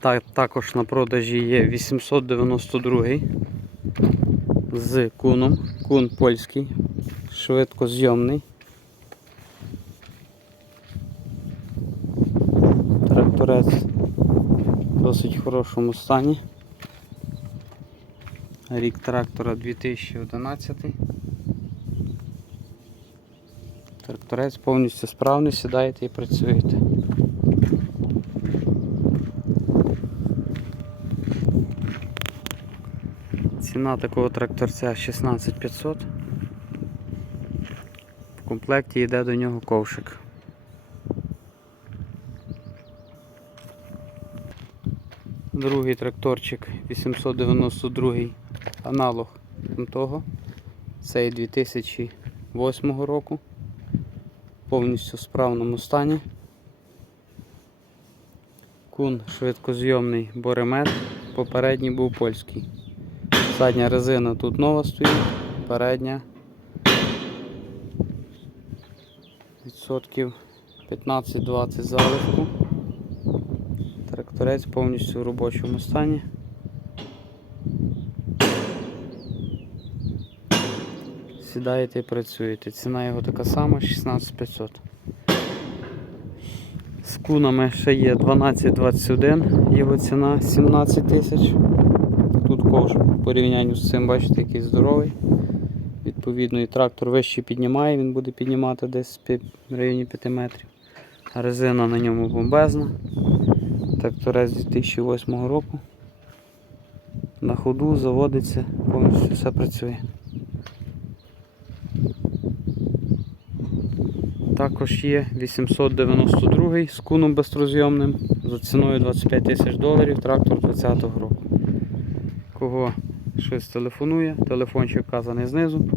Та, також на продажі є 892 з куном. Кун польський, швидкозйомний. Тракторець в досить хорошому стані. Рік трактора 2011. Тракторець повністю справний, сідаєте і працюєте. Ціна такого тракторця 16500. В комплекті йде до нього ковшик. Другий тракторчик 892 аналог того. Цей 2008 року. Повністю в справному стані. Кун швидкозйомний боремет. Попередній був польський. Задня резина тут нова стоїть, передня відсотків 15-20 залишку. Тракторець повністю в робочому стані. Сідаєте і працюєте. Ціна його така сама 16500. З кунами ще є 1221, його ціна 17 тисяч. Тут ковш в порівнянні з цим, бачите, який здоровий. Відповідно, і трактор вище піднімає, він буде піднімати десь в районі 5 метрів. Резина на ньому бомбезна. Тракторець 2008 року. На ходу заводиться, повністю все працює. Також є 892 з куном безтрозйомним за ціною 25 тисяч доларів, трактор 2020 року. Кого щось телефонує, телефончик вказаний знизу.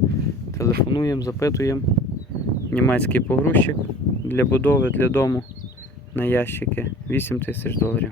Телефонуємо, запитуємо. Німецький погрузчик для будови, для дому на ящики 8 тисяч доларів.